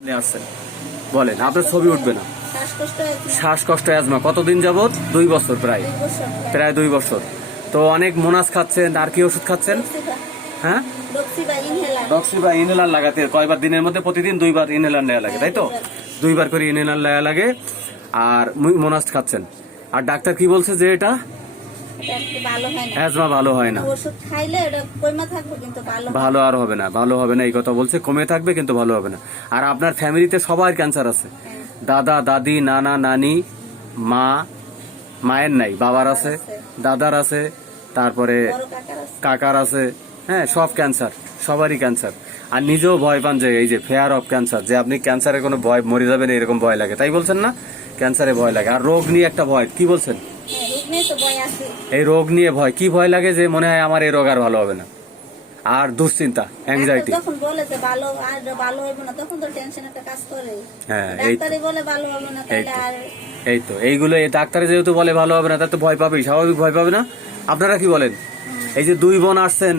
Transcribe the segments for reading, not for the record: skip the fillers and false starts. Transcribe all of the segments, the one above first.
আসছেন বলেন, আপনার ছবি উঠবে না। শ্বাসকষ্ট হয়েছে। শ্বাসকষ্ট, অ্যাজমা কতদিন যাবত? 2 বছর, প্রায় 2 বছর প্রায় 2 বছর। তো অনেক মোনাস খাচ্ছেন, আর কি ওষুধ খাচ্ছেন? হ্যাঁ, ডক্সি বা ইনহেলার লাগাতে কয়বার দিনের মধ্যে? প্রতিদিন 2 বার ইনহেলার নেওয়া লাগে, তাই তো? 2 বার করে ইনহেলার নেওয়া লাগে, আর মোনাস খাচ্ছেন। আর ডাক্তার কি বলছে যে এটা অ্যাজমা ভালো হয় না, ওষুধ খাইলে এটা কমে থাকবে কিন্তু ভালো আর হবে না, ভালো হবে না, এই কথা বলছে। কমে থাকবে কিন্তু ভালো হবে না। আর আপনার ফ্যামিলিতে সবার ক্যান্সার আছে, দাদা দাদি নানা নানি, মা, মায়ের নাই, বাবার আছে, দাদার আছে, তারপরে কাকার আছে, হ্যাঁ, সব ক্যান্সার, সবারই ক্যান্সার। আর নিজেও ভয় পান যে এই যে ফেয়ার অফ ক্যান্সার, যে আপনি ক্যান্সারে কোনো ভয়, মরে যাবেন এরকম ভয় লাগে, তাই বলছেন না? ক্যান্সারে ভয় লাগে। আর রোগ নিয়ে একটা ভয়, কি বলছেন? এই রোগ নিয়ে ভয়, কি ভয় লাগে? যে মনে হয় আমার এই রোগ আর ভালো হবে না, আর দুশ্চিন্তা, অ্যাংজাইটি। যখন বলে যে ভালো আর ভালো হবে না, তখন তো টেনশন একটা কাজ করে। হ্যাঁ, ডাক্তারই বলে ভালো হবে না, তাহলে আর এই তো এইগুলো, এই ডাক্তারে যেহেতু বলে ভালো হবে না, তার তো ভয় পাবেই, স্বাভাবিক ভয় পাবে না? আপনারা কি বলেন? এই যে 2 বোন আসছেন,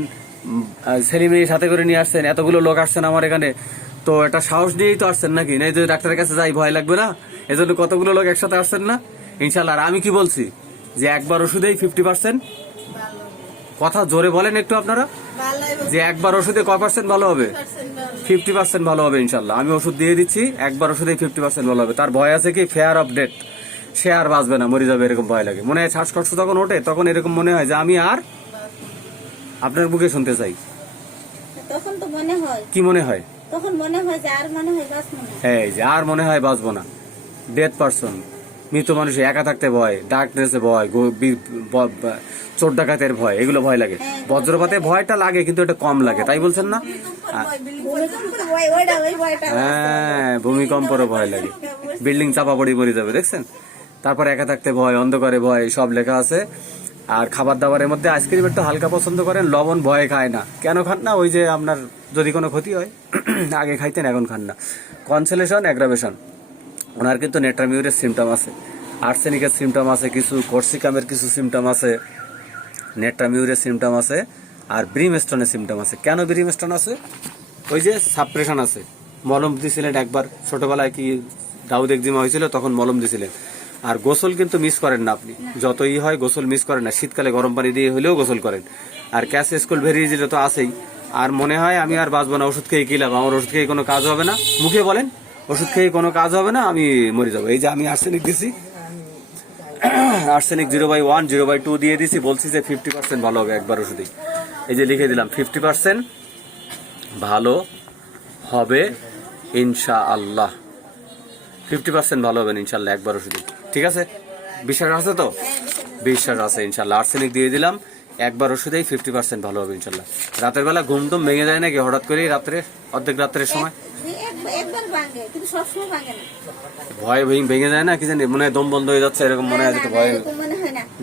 ছেলে মেয়ে সাথে করে নিয়ে আসছেন, এতগুলো লোক আসছেন আমার এখানে, তো একটা সাহস নিয়েই তো আসছেন নাকি? না যে ডাক্তারের কাছে যাই, ভয় লাগবে না, এজন্য কতগুলো লোক একসাথে আসছেন না? ইনশাল্লাহ। আর আমি কি বলছি যে একবার ওষুধেই 50%। কথা জোরে বলেন একটু আপনারা, যে একবার ওষুধে কয় পার্সেন্ট ভালো হবে? 50% ভালো হবে ইনশাল্লাহ। আমি ওষুধ দিয়ে দিচ্ছি, একবার ওষুধে 50% ভালো হবে। তার ভয় আছে কি? ফেয়ার অফ ডেথ, সে আর বাঁচবে না, মরে যাবে, এরকম ভয় লাগে। মনে হয় শ্বাসকষ্ট যখন ওঠে, তখন এরকম মনে হয় যে আমি আর, আপনার মুখে শুনতে চাই, তখন তো মনে হয়, কি মনে হয়? তখন মনে হয় যে আর মনে হয় বাঁচবো না। এই যে আর মনে হয় বাঁচবো না, ডেথ পার্সন, মৃত মানুষ, একা থাকতে ভয়, ডার্কনেসে ভয়, চোর ডাকাতের ভয়, এগুলো ভয় লাগে। বজ্রপাতে ভয়টা লাগে, কিন্তু এটা কম লাগে, তাই বলছেন না? হ্যাঁ, ভূমিকম্পরও ভয় লাগে, বিল্ডিং চাপা পড়ে যাবে, দেখছেন? তারপর একা থাকতে ভয়, অন্ধকারে ভয়, সব লেখা আছে। আর খাবার দাবারের মধ্যে আইসক্রিম একটু হালকা পছন্দ করেন, লবণ ভয়ে খায় না। কেন খান না? ওই যে আপনার যদি কোনো ক্ষতি হয়, আগে খাইতেন, এখন খান না। কনসেলেশন, অ্যাগ্রাভেশন, ওনার কিন্তু নেট্রামিউরের সিমটম আছে, আর্সেনিকের সিমটম আছে, কিছু কর্সিকামের কিছু সিমটম আছে, নেট্রামিউরের সিমটম আছে, আর ব্রিমস্টোনের সিমটম আছে। কেন ব্রিমস্টোন আছে? ওই যে সাপ্রেশন আছে। মলম দিয়েছিলেন একবার ছোটবেলায়, কি দাউদ একজিমা হয়েছিল, তখন মলম দিয়েছিলেন। আর গোসল কিন্তু মিস করেন না আপনি, যতই হয় গোসল মিস করেন না। শীতকালে গরম পানি দিয়ে হলেও গোসল করেন। আর ক্যাশ স্কুল ভেরিয়ে দিলে তো আছেই। আর মনে হয় আমি আর বাঁচবো না, ওষুধ খেয়ে কি লাভ, আমার ওষুধ খেয়ে কোনো কাজ হবে না। মুখে বলেন ওষুধ খেয়ে কোনো কাজ হবে না, আমি মরে যাবো। এই যে আমি আর্সেনিক দিছি, আর্সেনিক 0/1 0/2 দিয়ে দিছি, বলছি যে 50% ভালো হবে একবার ওষুধেই। এই যে লিখে দিলাম 50% ভালো হবে ইনশাআল্লাহ, 50% ভালো হবে ইনশাআল্লাহ একবার ওষুধে। ঠিক আছে? বিশ্বাস আছে তো? বিশ্বাস আছে ইনশাআল্লাহ। আর্সেনিক দিয়ে দিলাম, একবার ওষুধেই 50% ভালো হবে ইনশাআল্লাহ। রাতের বেলা ঘুম তো ভেঙে যায় নাকি হঠাৎ করে রাত্রে, অর্ধেক রাত্রের সময়? ভয় ভেঙে যায় না, কি জানি, মনে হয় দম বন্ধ হয়ে যাচ্ছে, এরকম মনে হয়, যেটা ভয়,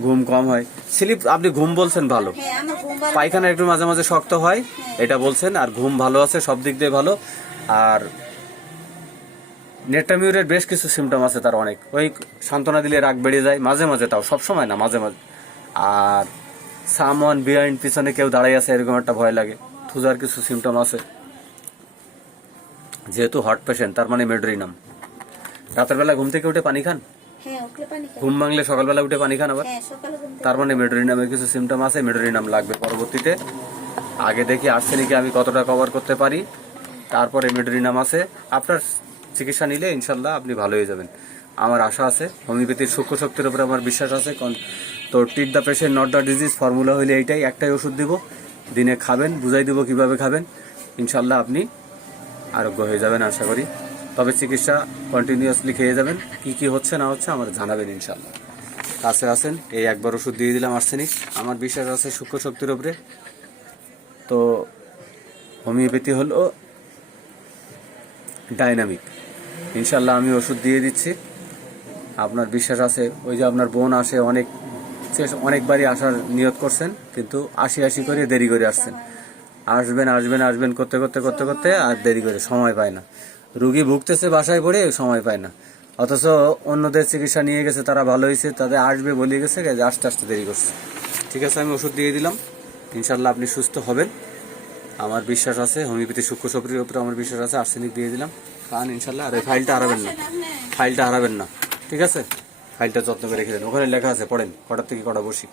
ঘুম কম হয়, স্লিপ। আপনি ঘুম বলছেন ভালো, পায়খানা একটু মাঝে মাঝে শক্ত হয়, এটা বলছেন। আর ঘুম ভালো আছে, সব দিক দিয়ে ভালো। আর নেট্রামিউরের বেশ কিছু সিমটম আছে তার অনেক, ওই সান্ত্বনা দিলে রাগ বেড়ে যায় মাঝে মাঝে, তাও সব সময় না, মাঝে মাঝে। আর সামওয়ান বিহাইন্ড, পিছনে কেউ দাঁড়াই আছে, এরকম একটা ভয় লাগে। থুজার কিছু সিমটম আছে। যেহেতু হার্ট পেশেন্ট, তার মানে মেডোরিনাম। রাতের বেলা ঘুম থেকে উঠে পানি খান? ঘুম ভাঙলে সকালবেলা উঠে পানি খান আবার? তার মানে মেডোরিনামের কিছু সিমটম আছে, মেডোরিনাম লাগবে পরবর্তীতে। আগে দেখি আর্সেনিকে আমি কতটা কভার করতে পারি, তারপরে মেডোরিনাম আছে। আপনার চিকিৎসা নিলে ইনশাল্লাহ আপনি ভালো হয়ে যাবেন, আমার আশা আছে। হোমিওপ্যাথির সূক্ষ্ম শক্তির উপরে আমার বিশ্বাস আছে। তো treat the patient not the disease formula হইলে এইটাই, একটাই ওষুধ দিব, দিনে খাবেন, বুঝাই দিব কিভাবে খাবেন। ইনশাল্লাহ আপনি আরোগ্য হয়ে যাবেন আশা করি। তবে চিকিৎসা কন্টিনিউয়াসলি খেয়ে যাবেন, কি কি হচ্ছে না হচ্ছে আমার জানাবেন ইনশাল্লাহ। কাছে আছেন, এই একবার ওষুধ দিয়ে দিলাম আর্সেনিক, আমার বিশ্বাস আছে সূক্ষ্ম শক্তির উপরে। তো হোমিওপ্যাথি হলো ডাইনামিক। ইনশাল্লাহ আমি ওষুধ দিয়ে দিচ্ছি, আপনার বিশ্বাস আছে। ওই যে আপনার বোন আসে, অনেকবারই আসার নিয়ত করছেন, কিন্তু আসি করে দেরি করে আসছেন। আসবেন আসবেন আসবেন করতে করতে করতে করতে আর দেরি করে, সময় পায় না। রুগী ভুগতেছে বাসায় পড়ে, সময় পায় না। অথচ অন্যদের চিকিৎসা নিয়ে গেছে, তারা ভালো হয়েছে, তাদের আসবে বলে গেছে, আস্তে আস্তে দেরি করছে। ঠিক আছে, আমি ওষুধ দিয়ে দিলাম, ইনশাল্লাহ আপনি সুস্থ হবেন, আমার বিশ্বাস আছে। হোমিওপ্যাথি সূক্ষ্ম শক্তির উপরে আমার বিশ্বাস আছে। আর্সেনিক দিয়ে দিলাম, খান ইনশাল্লাহ। আর এই ফাইলটা হারাবেন না, ফাইলটা হারাবেন না, ঠিক আছে? ফাইলটা যত্ন করে রেখে দেন, ওখানে লেখা আছে, পড়েন কটার থেকে কটা বসি।